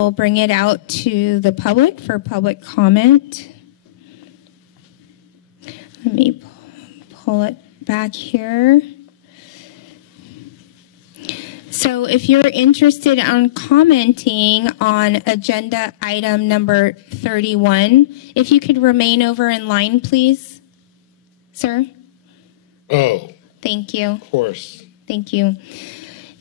We'll bring it out to the public for public comment. Let me pull it back here. So if you're interested in commenting on agenda item number 31, if you could remain over in line, please, sir. Oh. Thank you. Of course. Thank you.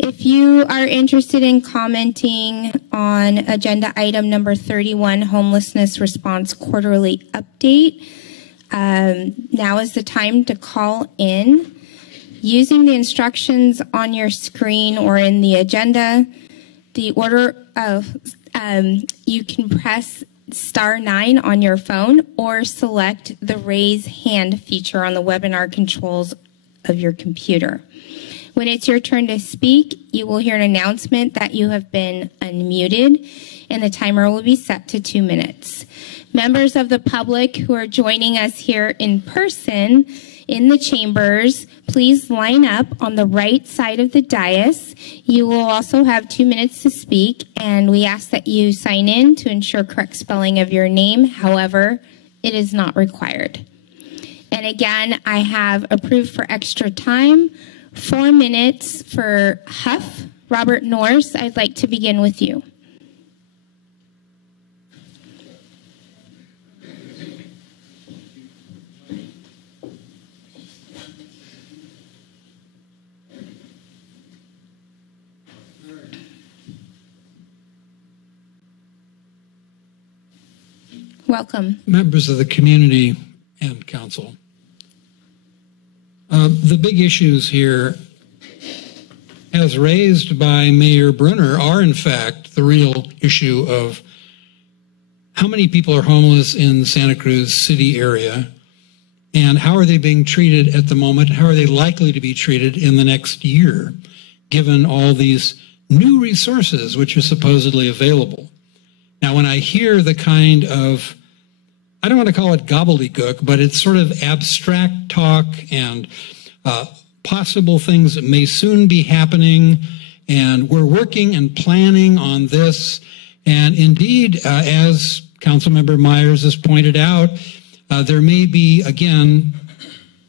If you are interested in commenting on agenda item number 31, Homelessness Response Quarterly Update, now is the time to call in. Using the instructions on your screen or in the agenda, the order of, you can press *9 on your phone or select the raise hand feature on the webinar controls of your computer. When it's your turn to speak, you will hear an announcement that you have been unmuted, and the timer will be set to 2 minutes. Members of the public who are joining us here in person in the chambers, please line up on the right side of the dais. You will also have 2 minutes to speak, and we ask that you sign in to ensure correct spelling of your name. However, it is not required. And again, I have approved for extra time, 4 minutes for Huff. Robert Norse, I'd like to begin with you. Welcome. Members of the community and council. The big issues here, as raised by Mayor Brunner, are in fact the real issue of how many people are homeless in Santa Cruz city area, and how are they being treated at the moment, how are they likely to be treated in the next year, given all these new resources which are supposedly available. Now, when I hear the kind of, I don't want to call it gobbledygook, but it's sort of abstract talk and possible things that may soon be happening, and we're working and planning on this. And indeed, as Councilmember Myers has pointed out, there may be, again,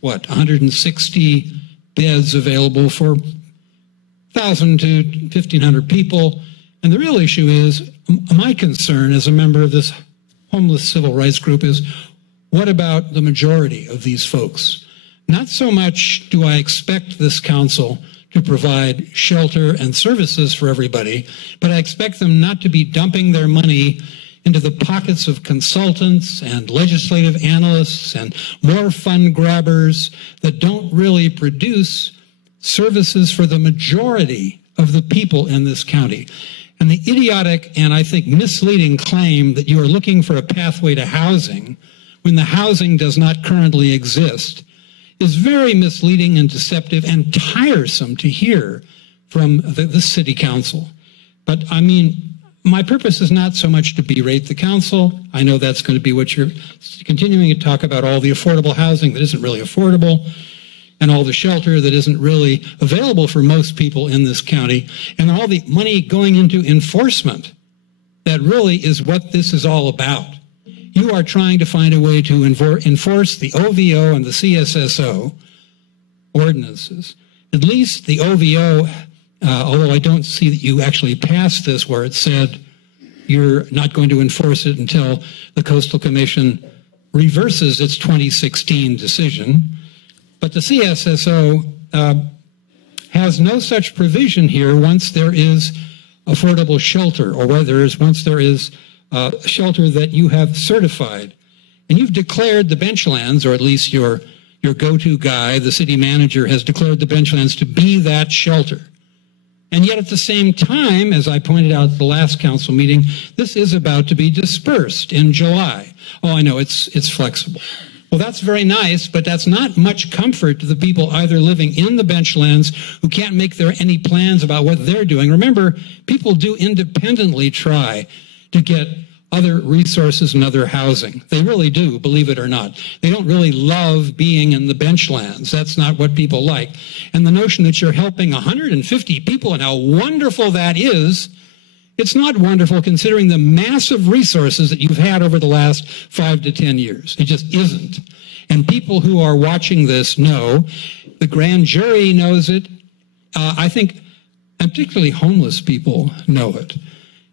160 beds available for 1,000 to 1,500 people. And the real issue is, my concern as a member of this homeless civil rights group is, what about the majority of these folks? Not so much do I expect this council to provide shelter and services for everybody, but I expect them not to be dumping their money into the pockets of consultants and legislative analysts and more fund grabbers that don't really produce services for the majority of the people in this county. And the idiotic and I think misleading claim that you are looking for a pathway to housing when the housing does not currently exist is very misleading and deceptive and tiresome to hear from the city council. But I mean, my purpose is not so much to berate the council. I know that's going to be what you're continuing to talk about, all the affordable housing that isn't really affordable, and all the shelter that isn't really available for most people in this county, and all the money going into enforcement. That really is what this is all about. You are trying to find a way to enforce the OVO and the CSSO ordinances. At least the OVO, although I don't see that you actually passed this where it said you're not going to enforce it until the Coastal Commission reverses its 2016 decision. But the CSSO has no such provision here once there is affordable shelter, or once there is shelter that you have certified. And you've declared the Benchlands, or at least your go-to guy, the city manager, has declared the Benchlands to be that shelter. And yet at the same time, as I pointed out at the last council meeting, this is about to be dispersed in July. Oh, I know, it's flexible. Well, that's very nice, but that's not much comfort to the people either living in the Benchlands who can't make any plans about what they're doing. Remember, people do independently try to get other resources and other housing. They really do, believe it or not. They don't really love being in the Benchlands. That's not what people like. And the notion that you're helping 150 people and how wonderful that is It's not wonderful considering the massive resources that you've had over the last 5 to 10 years. It just isn't. And people who are watching this know. The grand jury knows it. I think, and particularly homeless people know it.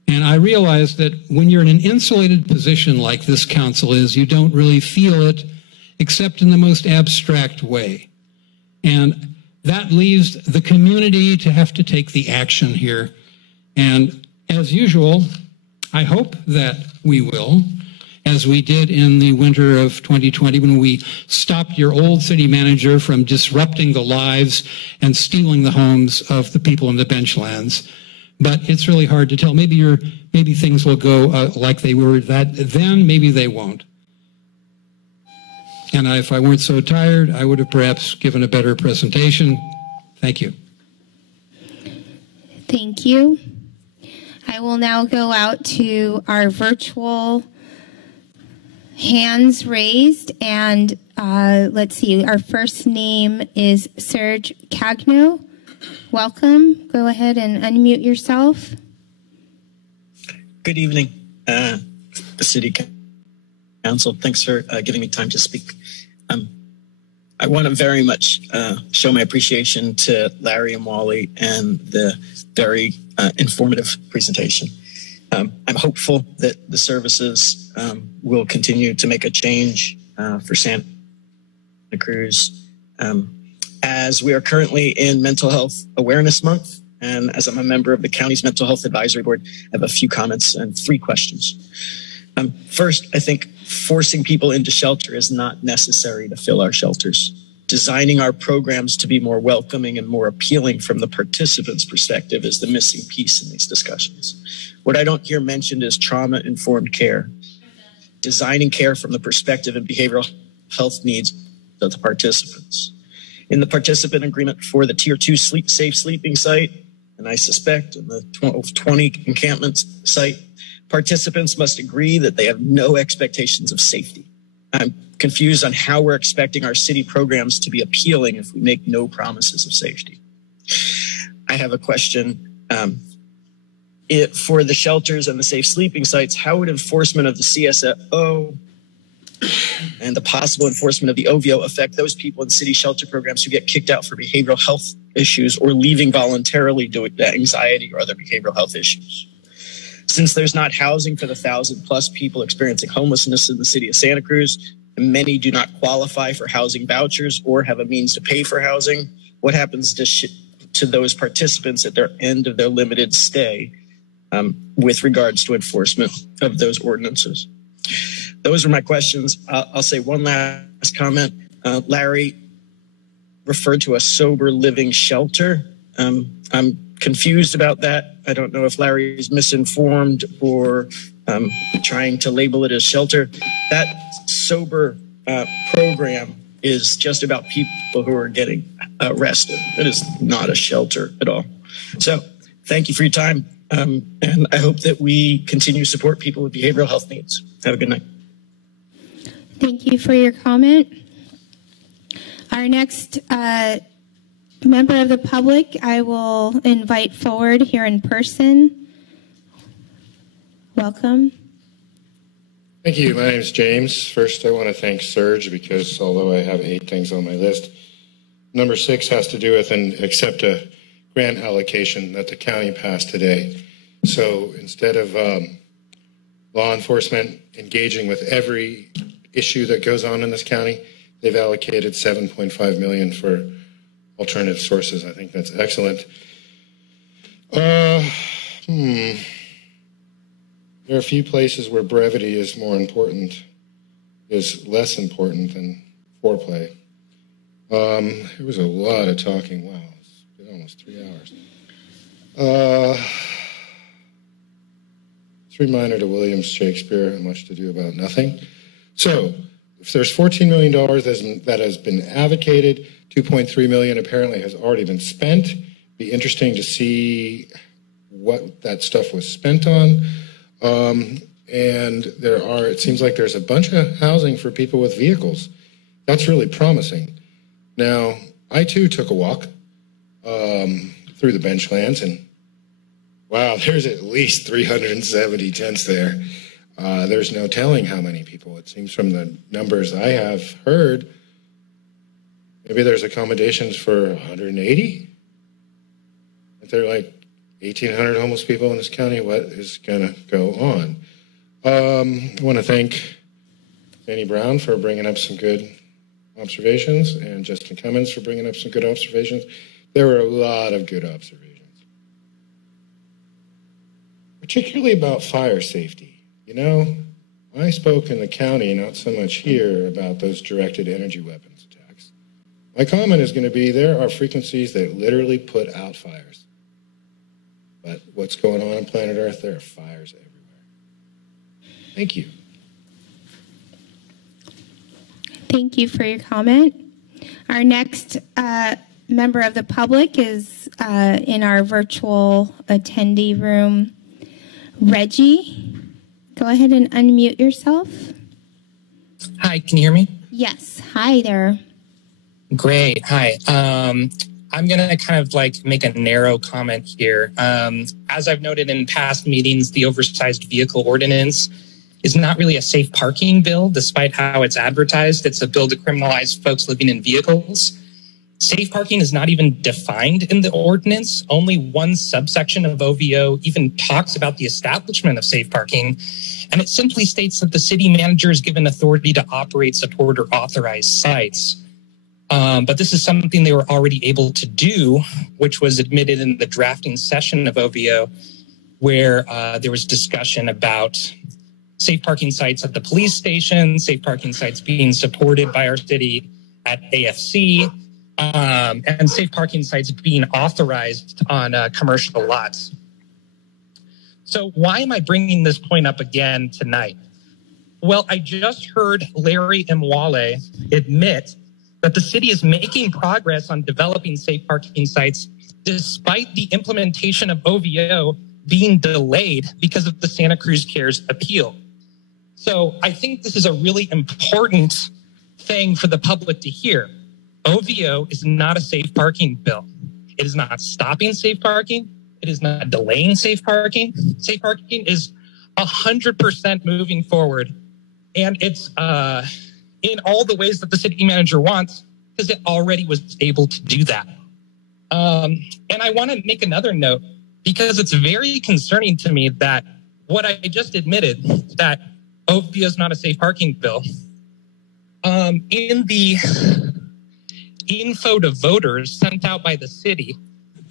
And I realize that when you're in an insulated position like this council is, you don't really feel it except in the most abstract way. And that leaves the community to have to take the action here. And as usual, I hope that we will, as we did in the winter of 2020 when we stopped your old city manager from disrupting the lives and stealing the homes of the people in the Benchlands. But it's really hard to tell. Maybe things will go like they were then, maybe they won't. And if I weren't so tired, I would have perhaps given a better presentation. Thank you. Thank you. I will now go out to our virtual hands raised, and let's see, our first name is Serge Kagnu. Welcome. Go ahead and unmute yourself. Good evening, the City Council. Thanks for giving me time to speak. I want to very much show my appreciation to Larry Imwalle and the very informative presentation. I'm hopeful that the services will continue to make a change for Santa Cruz. As we are currently in Mental Health Awareness Month, and as I'm a member of the county's Mental Health Advisory Board, I have a few comments and 3 questions. First, I think forcing people into shelter is not necessary to fill our shelters. Designing our programs to be more welcoming and more appealing from the participants' perspective is the missing piece in these discussions. What I don't hear mentioned is trauma-informed care. Designing care from the perspective and behavioral health needs of the participants. In the participant agreement for the Tier 2 safe sleeping site, and I suspect in the 20 encampment site, participants must agree that they have no expectations of safety. I'm confused on how we're expecting our city programs to be appealing if we make no promises of safety. I have a question. For the shelters and the safe sleeping sites, how would enforcement of the CSO and the possible enforcement of the OVO affect those people in city shelter programs who get kicked out for behavioral health issues or leaving voluntarily due to anxiety or other behavioral health issues? Since there's not housing for the 1,000+ people experiencing homelessness in the city of Santa Cruz, and many do not qualify for housing vouchers or have a means to pay for housing, what happens to those participants at their end of their limited stay with regards to enforcement of those ordinances? Those are my questions. I'll say one last comment. Larry referred to a sober living shelter. I'm confused about that. I don't know if Larry is misinformed or trying to label it as shelter. That sober program is just about people who are getting arrested. It is not a shelter at all. So thank you for your time. And I hope that we continue to support people with behavioral health needs. Have a good night. Thank you for your comment. Our next member of the public, I will invite forward here in person. Welcome. Thank you. My name is James. First, I want to thank Serge because although I have 8 things on my list, number 6 has to do with and accept a grant allocation that the county passed today. So instead of law enforcement engaging with every issue that goes on in this county, they've allocated $7.5 million for alternative sources. I think that's excellent. There are a few places where brevity is less important than foreplay. There was a lot of talking. Wow, it's been almost 3 hours. It's a reminder to William Shakespeare, much to do about nothing. So, if there's $14 million that has been advocated, $2.3 million apparently has already been spent. Be interesting to see what that stuff was spent on. And it seems like there's a bunch of housing for people with vehicles. That's really promising. Now, I too took a walk through the Benchlands, and Wow, there's at least 370 tents there. There's no telling how many people. It seems from the numbers I have heard, maybe there's accommodations for 180? If there are like 1,800 homeless people in this county, what is going to go on? I want to thank Danny Brown for bringing up some good observations and Justin Cummins for bringing up some good observations. There were a lot of good observations, particularly about fire safety. You know, I spoke in the county, not so much here, about those directed energy weapons attacks. My comment is going to be there are frequencies that literally put out fires. But what's going on planet Earth, there are fires everywhere. Thank you. Thank you for your comment. Our next member of the public is in our virtual attendee room. Reggie, go ahead and unmute yourself. Hi, can you hear me? Yes. Hi there. Great. Hi. I'm going to kind of like make a narrow comment here. As I've noted in past meetings, the oversized vehicle ordinance is not really a safe parking bill, despite how it's advertised. It's a bill to criminalize folks living in vehicles. Safe parking is not even defined in the ordinance. Only one subsection of OVO even talks about the establishment of safe parking. And it simply states that the city manager is given authority to operate, support, or authorize sites. But this is something they were already able to do, which was admitted in the drafting session of OVO, where there was discussion about safe parking sites at the police station, safe parking sites being supported by our city at AFC, and safe parking sites being authorized on commercial lots. So why am I bringing this point up again tonight? Well, I just heard Larry Imwalle admit that the city is making progress on developing safe parking sites despite the implementation of OVO being delayed because of the Santa Cruz Cares appeal. So I think this is a really important thing for the public to hear. OVO is not a safe parking bill. It is not stopping safe parking. It is not delaying safe parking. Safe parking is 100% moving forward. And it's in all the ways that the city manager wants, because it already was able to do that. And I want to make another note, because it's very concerning to me that what I just admitted, that OVO is not a safe parking bill. In the info to voters sent out by the city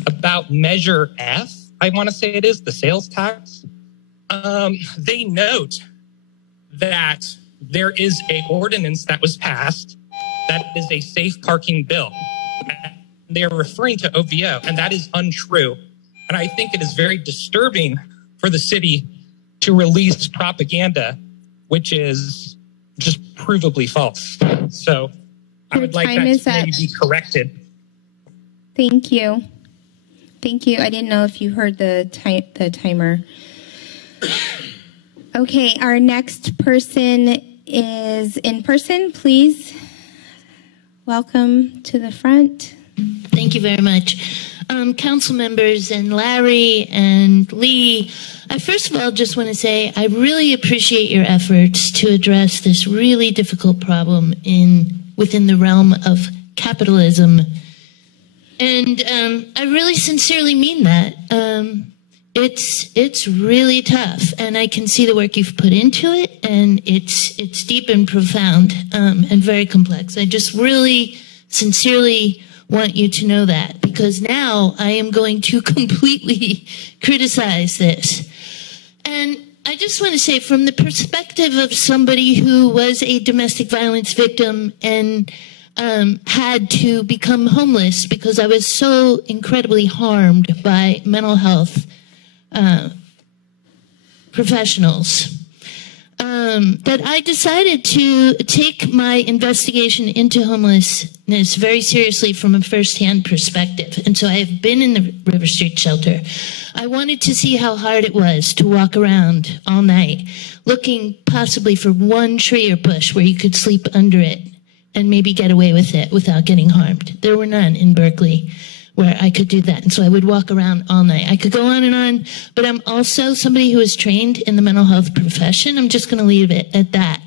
about Measure F, I want to say it is, the sales tax, they note that there is an ordinance that was passed that is a safe parking bill. They're referring to OVO, and that is untrue. And I think it is very disturbing for the city to release propaganda which is just provably false. So I would like that to maybe be corrected. Thank you. Thank you. I didn't know if you heard the timer. Okay, our next person is in person. Please welcome to the front. Thank you very much. Council members and Larry and Lee, I first of all just want to say I really appreciate your efforts to address this really difficult problem within the realm of capitalism. And I really sincerely mean that. It's really tough, and I can see the work you've put into it, and it's deep and profound and very complex. I just really sincerely want you to know that, because now I am going to completely criticize this. And I just want to say, from the perspective of somebody who was a domestic violence victim and had to become homeless because I was so incredibly harmed by mental health professionals, that I decided to take my investigation into homelessness very seriously from a firsthand perspective. And so I have been in the River Street shelter. I wanted to see how hard it was to walk around all night, looking possibly for one tree or bush where you could sleep under it and maybe get away with it without getting harmed. There were none in Berkeley. where I could do that. And so I would walk around all night. I could go on, but I'm also somebody who is trained in the mental health profession. I'm just going to leave it at that.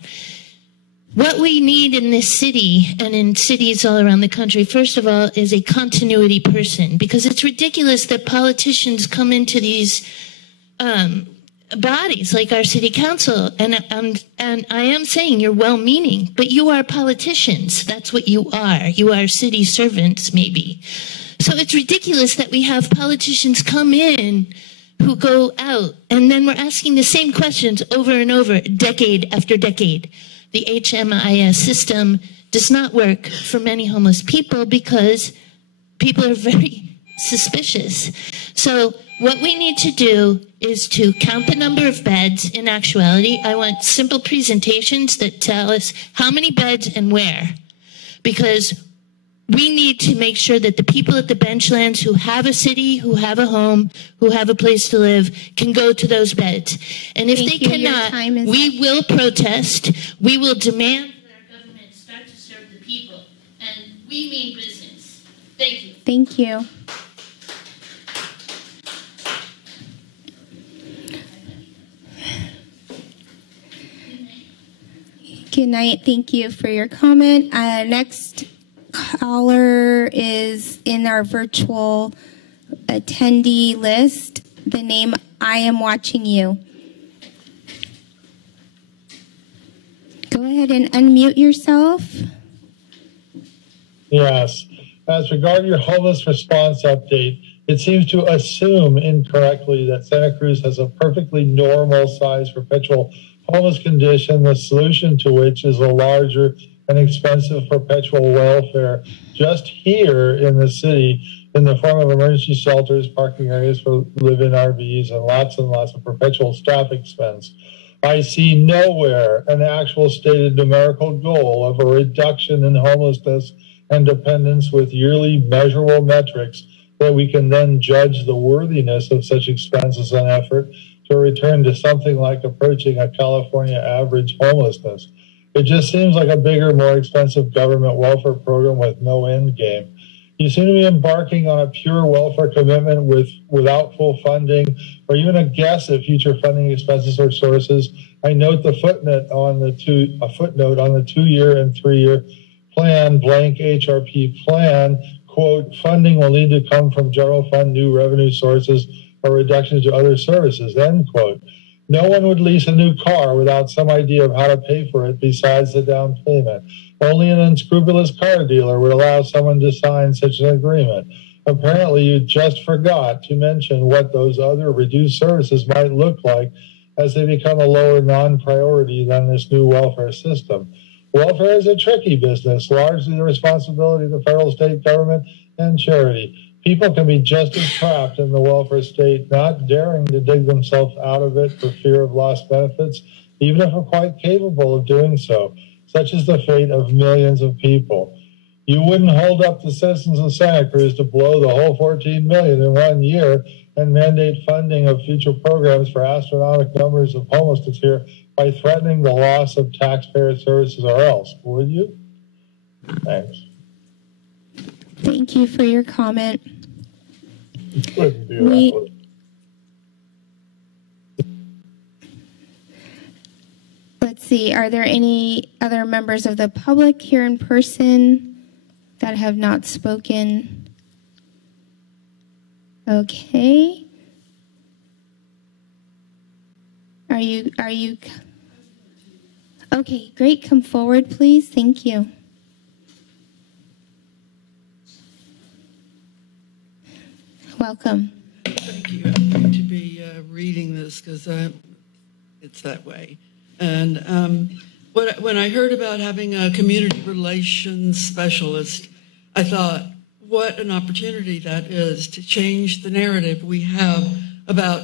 What we need in this city and in cities all around the country, first of all, is a continuity person, because it's ridiculous that politicians come into these bodies like our city council, and I am saying you're well-meaning, but you are politicians. That's what you are. You are city servants, maybe. So it's ridiculous that we have politicians come in who go out, and then we're asking the same questions over and over, decade after decade. The HMIS system does not work for many homeless people because people are very suspicious. So what we need to do is to count the number of beds. In actuality, I want simple presentations that tell us how many beds and where, because we need to make sure that the people at the Benchlands who have a city, who have a home, who have a place to live, can go to those beds. And if they cannot, we will protest. We will demand that our government start to serve the people. And we mean business. Thank you. Thank you. Good night. Thank you for your comment. Next caller is in our virtual attendee list. The name, I Am Watching You. Go ahead and unmute yourself. Yes. As regard your homeless response update, it seems to assume incorrectly that Santa Cruz has a perfectly normal size perpetual homeless condition, the solution to which is a larger and expensive perpetual welfare just here in the city in the form of emergency shelters, parking areas for live-in RVs, and lots of perpetual staff expense. I see nowhere an actual stated numerical goal of a reduction in homelessness and dependence with yearly measurable metrics that we can then judge the worthiness of such expenses and effort to return to something like approaching a California average homelessness. It just seems like a bigger, more expensive government welfare program with no end game. You seem to be embarking on a pure welfare commitment without full funding or even a guess at future funding expenses or sources. I note the footnote on the 2-year and 3-year plan, blank HRP plan, quote, funding will need to come from general fund new revenue sources or reductions to other services, end quote. No one would lease a new car without some idea of how to pay for it besides the down payment. Only an unscrupulous car dealer would allow someone to sign such an agreement. Apparently, you just forgot to mention what those other reduced services might look like as they become a lower non-priority than this new welfare system. Welfare is a tricky business, largely the responsibility of the federal, state government, and charity. People can be just as trapped in the welfare state, not daring to dig themselves out of it for fear of lost benefits, even if are quite capable of doing so. Such is the fate of millions of people. You wouldn't hold up the citizens of Santa Cruz to blow the whole $14 million in 1 year and mandate funding of future programs for astronomical numbers of homelessness here by threatening the loss of taxpayer services or else, would you? Thanks. Thank you for your comment. Let's see, are there any other members of the public here in person that have not spoken? Okay. Are you? Okay, great. Come forward, please. Thank you. Welcome. Thank you. I'm going to be reading this because it's that way. And when I heard about having a community relations specialist, I thought, what an opportunity that is to change the narrative we have about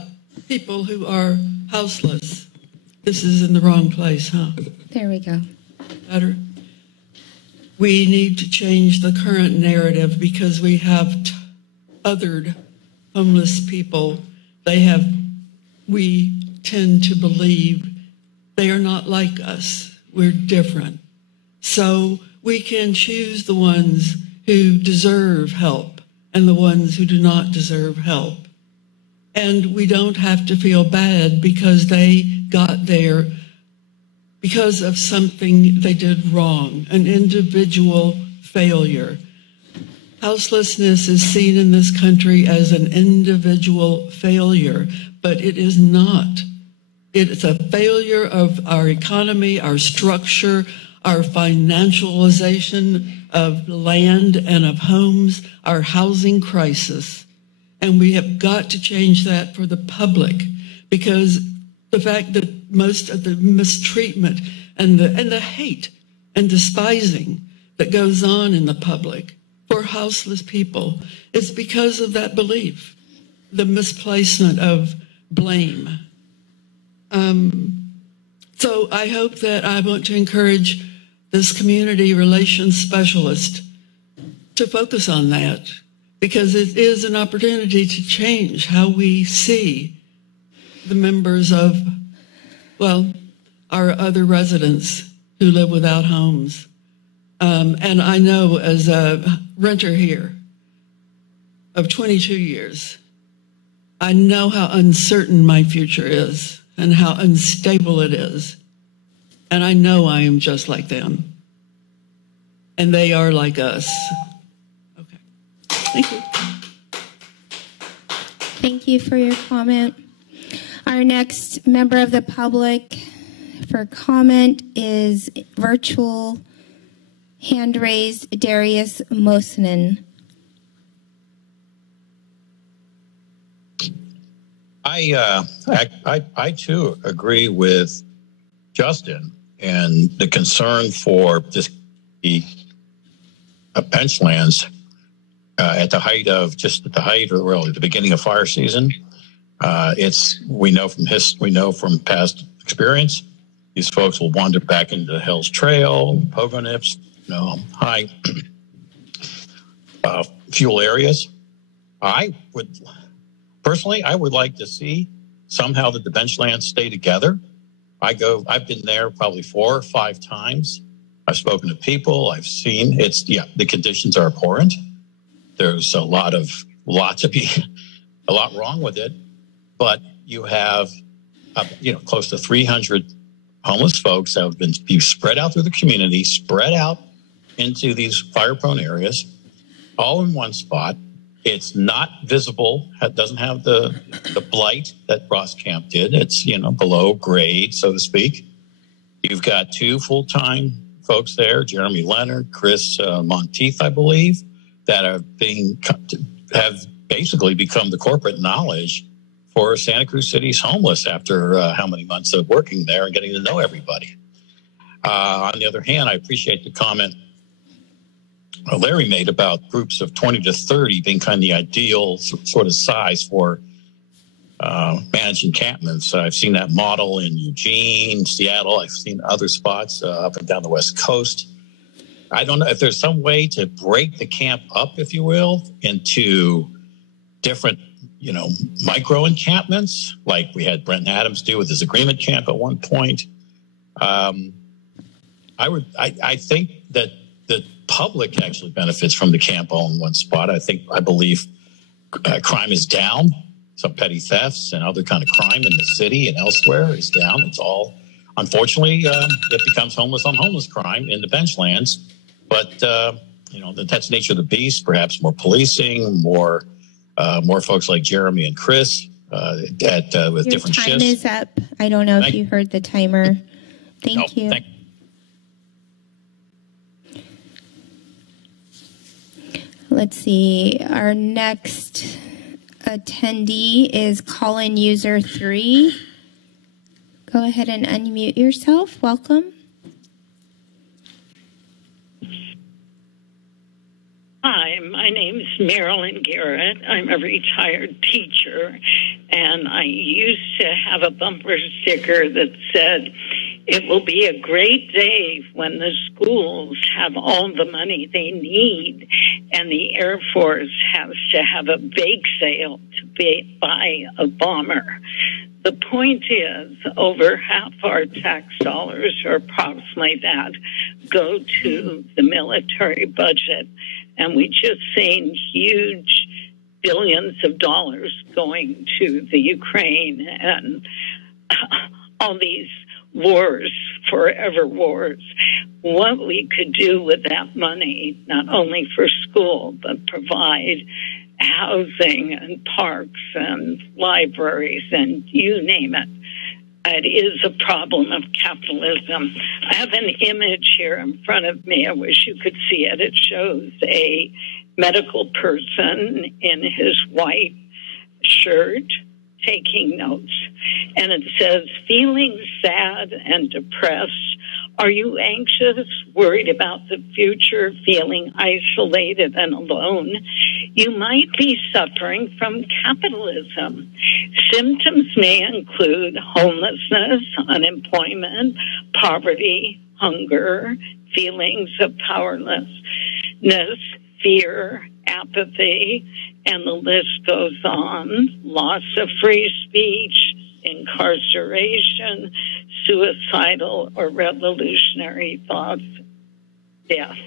people who are houseless. This is in the wrong place, huh? There we go. Better. We need to change the current narrative because we have othered homeless people. We tend to believe they are not like us. We're different. So we can choose the ones who deserve help and the ones who do not deserve help. And we don't have to feel bad because they got there because of something they did wrong, an individual failure. Houselessness is seen in this country as an individual failure, but it is not. It's a failure of our economy, our structure, our financialization of land and of homes, our housing crisis. And we have got to change that for the public, because the fact that most of the mistreatment and the hate and despising that goes on in the public for houseless people is because of that belief, the misplacement of blame. So I hope that I want to encourage this community relations specialist to focus on that, because it is an opportunity to change how we see the members of, well, our other residents who live without homes. And I know, as a renter here of 22 years, I know how uncertain my future is and how unstable it is. And I know I am just like them. And they are like us. Okay. Thank you. Thank you for your comment. Our next member of the public for comment is virtual hand raised Darius Mosnin. I too agree with Justin and the concern for this Benchlands at the height or really the beginning of fire season. We know from past experience, these folks will wander back into the Hell's Trail, Pogo Nips, high fuel areas. I would like to see somehow that the Benchlands stay together. I've been there probably 4 or 5 times. I've spoken to people. I've seen the conditions are abhorrent. There's a lot wrong with it, but you have, close to 300 homeless folks that have been spread out through the community, spread out into these fire-prone areas, all in one spot. It's not visible. It doesn't have the blight that Ross Camp did. It's, below grade, so to speak. You've got 2 full-time folks there, Jeremy Leonard, Chris Monteith, I believe, that have basically become the corporate knowledge for Santa Cruz City's homeless after how many months of working there and getting to know everybody. On the other hand, I appreciate the comment Larry made about groups of 20 to 30 being kind of the ideal sort of size for managed encampments. I've seen that model in Eugene, Seattle. I've seen other spots up and down the West Coast. I don't know if there's some way to break the camp up, if you will, into different, micro encampments, like we had Brent Adams do with his agreement camp at one point. I think that the public actually benefits from the camp all in one spot. I believe crime is down. Some petty thefts and other kind of crime in the city and elsewhere is down. It's all, unfortunately, it becomes homeless on homeless crime in the Benchlands. But, that's the nature of the beast. Perhaps more policing, more folks like Jeremy and Chris with Your different shifts. Your time is up. I don't know if you heard the timer. Thank you. Let's see. Our next attendee is call-in user 3. Go ahead and unmute yourself. Welcome. Hi, my name is Marilyn Garrett. I'm a retired teacher, and I used to have a bumper sticker that said, "It will be a great day when the schools have all the money they need, and the Air Force has to have a bake sale to buy a bomber." The point is, over half our tax dollars, or approximately that, go to the military budget. and we just seen huge billions of dollars going to the Ukraine and all these wars, forever wars. What we could do with that money, not only for school, but provide housing and parks and libraries and you name it. It is a problem of capitalism. I have an image here in front of me. I wish you could see it. It shows a medical person in his white shirt taking notes. And it says, feeling sad and depressed. Are you anxious, worried about the future, feeling isolated and alone? You might be suffering from capitalism. Symptoms may include homelessness, unemployment, poverty, hunger, feelings of powerlessness, fear, apathy, and the list goes on. Loss of free speech, incarceration, suicidal or revolutionary thoughts, death.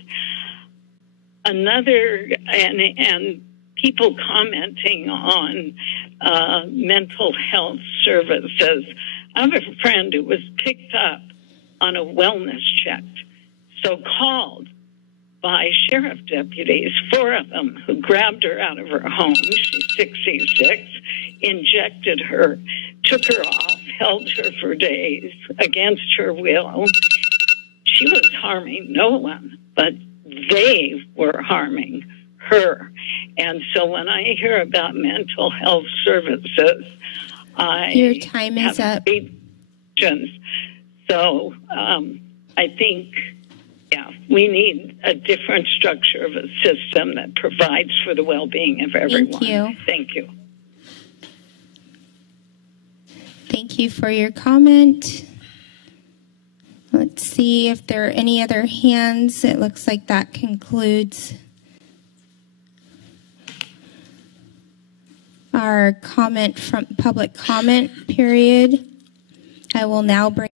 Another, and people commenting on mental health services. I have a friend who was picked up on a wellness check, so-called, by sheriff deputies, 4 of them, who grabbed her out of her home. She's 66, injected her, took her off, held her for days against her will. She was harming no one, but they were harming her. And so when I hear about mental health services, your time is up. So I think, yeah, we need a different structure of a system that provides for the well-being of everyone. Thank you. Thank you. Thank you for your comment. Let's see if there are any other hands. It looks like that concludes our comment from public comment period. I will now bring